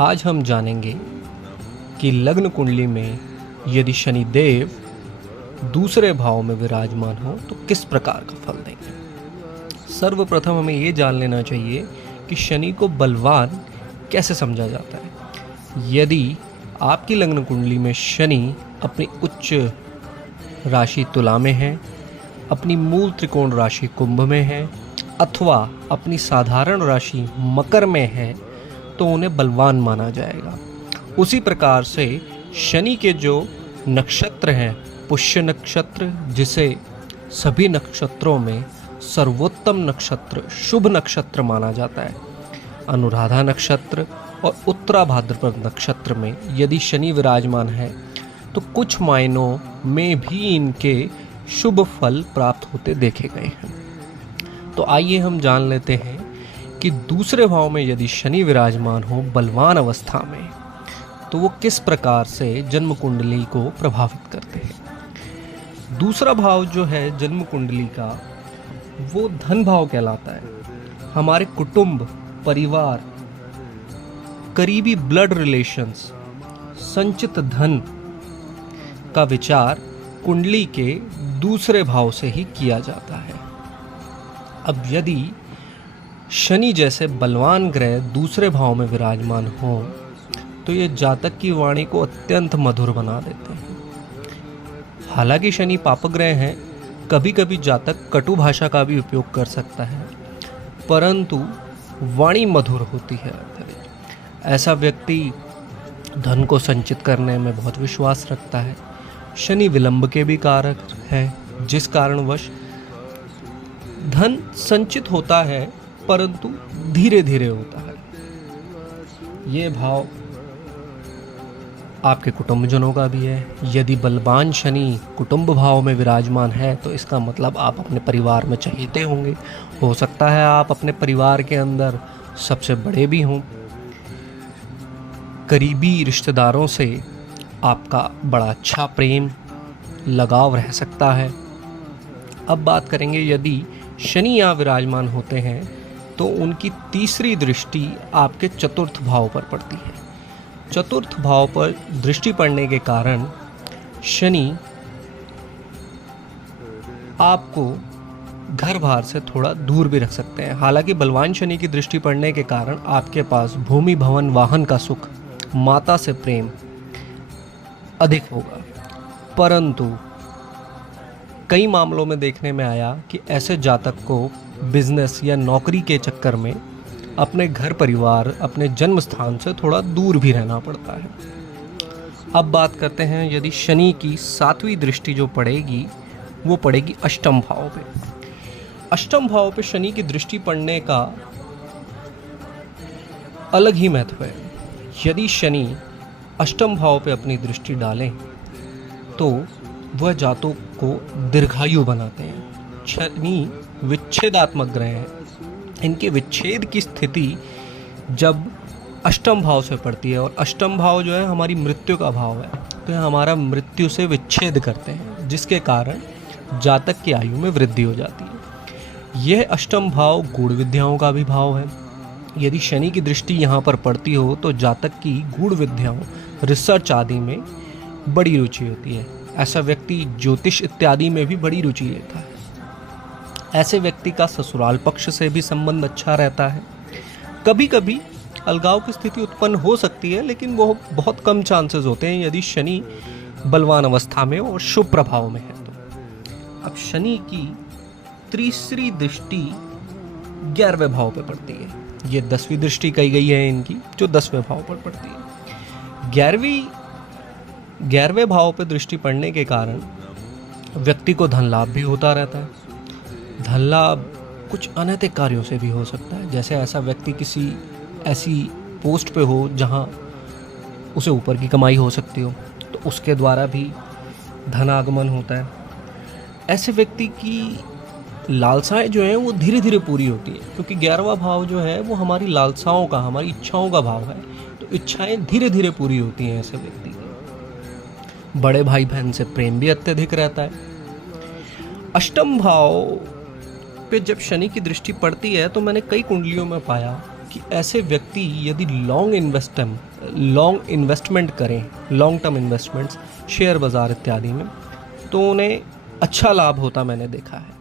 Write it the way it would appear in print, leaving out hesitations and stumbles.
आज हम जानेंगे कि लग्न कुंडली में यदि शनि देव दूसरे भाव में विराजमान हो तो किस प्रकार का फल देंगे। सर्वप्रथम हमें ये जान लेना चाहिए कि शनि को बलवान कैसे समझा जाता है। यदि आपकी लग्न कुंडली में शनि अपनी उच्च राशि तुला में है, अपनी मूल त्रिकोण राशि कुंभ में है अथवा अपनी साधारण राशि मकर में है तो उन्हें बलवान माना जाएगा। उसी प्रकार से शनि के जो नक्षत्र हैं, पुष्य नक्षत्र जिसे सभी नक्षत्रों में सर्वोत्तम नक्षत्र, शुभ नक्षत्र माना जाता है, अनुराधा नक्षत्र और उत्तरा भाद्रपद नक्षत्र में यदि शनि विराजमान है तो कुछ मायनों में भी इनके शुभ फल प्राप्त होते देखे गए हैं। तो आइए हम जान लेते हैं कि दूसरे भाव में यदि शनि विराजमान हो बलवान अवस्था में तो वो किस प्रकार से जन्म कुंडली को प्रभावित करते हैं। दूसरा भाव जो है जन्म कुंडली का वो धन भाव कहलाता है। हमारे कुटुंब, परिवार, करीबी ब्लड रिलेशंस, संचित धन का विचार कुंडली के दूसरे भाव से ही किया जाता है। अब यदि शनि जैसे बलवान ग्रह दूसरे भाव में विराजमान हो तो ये जातक की वाणी को अत्यंत मधुर बना देते हैं। हालांकि शनि पापग्रह हैं, कभी कभी जातक कटु भाषा का भी उपयोग कर सकता है, परंतु वाणी मधुर होती है। ऐसा व्यक्ति धन को संचित करने में बहुत विश्वास रखता है। शनि विलंब के भी कारक है, जिस कारणवश धन संचित होता है परंतु धीरे धीरे होता है। ये भाव आपके कुटुंबजनों का भी है। यदि बलवान शनि कुटुंब भाव में विराजमान है तो इसका मतलब आप अपने परिवार में चहेते होंगे। हो सकता है आप अपने परिवार के अंदर सबसे बड़े भी हों। करीबी रिश्तेदारों से आपका बड़ा अच्छा प्रेम लगाव रह सकता है। अब बात करेंगे यदि शनि यहाँ विराजमान होते हैं तो उनकी तीसरी दृष्टि आपके चतुर्थ भाव पर पड़ती है। चतुर्थ भाव पर दृष्टि पड़ने के कारण शनि आपको घर बार से थोड़ा दूर भी रख सकते हैं। हालांकि बलवान शनि की दृष्टि पड़ने के कारण आपके पास भूमि, भवन, वाहन का सुख, माता से प्रेम अधिक होगा, परंतु कई मामलों में देखने में आया कि ऐसे जातक को बिजनेस या नौकरी के चक्कर में अपने घर परिवार, अपने जन्म स्थान से थोड़ा दूर भी रहना पड़ता है। अब बात करते हैं यदि शनि की सातवीं दृष्टि जो पड़ेगी वो पड़ेगी अष्टम भाव पे। अष्टम भाव पे शनि की दृष्टि पड़ने का अलग ही महत्व है। यदि शनि अष्टम भाव पे अपनी दृष्टि डालें तो वह जातों को दीर्घायु बनाते हैं। शनि विच्छेदात्मक ग्रह हैं। इनके विच्छेद की स्थिति जब अष्टम भाव से पड़ती है, और अष्टम भाव जो है हमारी मृत्यु का भाव है, तो यह हमारा मृत्यु से विच्छेद करते हैं, जिसके कारण जातक की आयु में वृद्धि हो जाती है। यह अष्टम भाव गूढ़ विद्याओं का भी भाव है। यदि शनि की दृष्टि यहाँ पर पड़ती हो तो जातक की गूढ़ विद्याओं, रिसर्च आदि में बड़ी रुचि होती है। ऐसा व्यक्ति ज्योतिष इत्यादि में भी बड़ी रुचि लेता है। ऐसे व्यक्ति का ससुराल पक्ष से भी संबंध अच्छा रहता है। कभी कभी अलगाव की स्थिति उत्पन्न हो सकती है, लेकिन वो बहुत कम चांसेस होते हैं यदि शनि बलवान अवस्था में और शुभ प्रभाव में है तो। अब शनि की तीसरी दृष्टि 11वें भाव पर पड़ती है। ये 10वीं दृष्टि कही गई है इनकी, जो 10वें भाव पर पड़ती है। 11वें भाव पर दृष्टि पड़ने के कारण व्यक्ति को धन लाभ भी होता रहता है। धन लाभ कुछ अनैतिक कार्यों से भी हो सकता है। जैसे ऐसा व्यक्ति किसी ऐसी पोस्ट पे हो जहां उसे ऊपर की कमाई हो सकती हो, तो उसके द्वारा भी धन आगमन होता है। ऐसे व्यक्ति की लालसाएं जो हैं वो धीरे धीरे पूरी होती है, क्योंकि 11वां भाव जो है वो हमारी लालसाओं का, हमारी इच्छाओं का भाव है। तो इच्छाएं धीरे धीरे पूरी होती हैं ऐसे व्यक्ति की। बड़े भाई बहन से प्रेम भी अत्यधिक रहता है। अष्टम भाव पे जब शनि की दृष्टि पड़ती है तो मैंने कई कुंडलियों में पाया कि ऐसे व्यक्ति यदि लॉन्ग इन्वेस्टमेंट करें, लॉन्ग टर्म इन्वेस्टमेंट्स शेयर बाज़ार इत्यादि में, तो उन्हें अच्छा लाभ होता मैंने देखा है।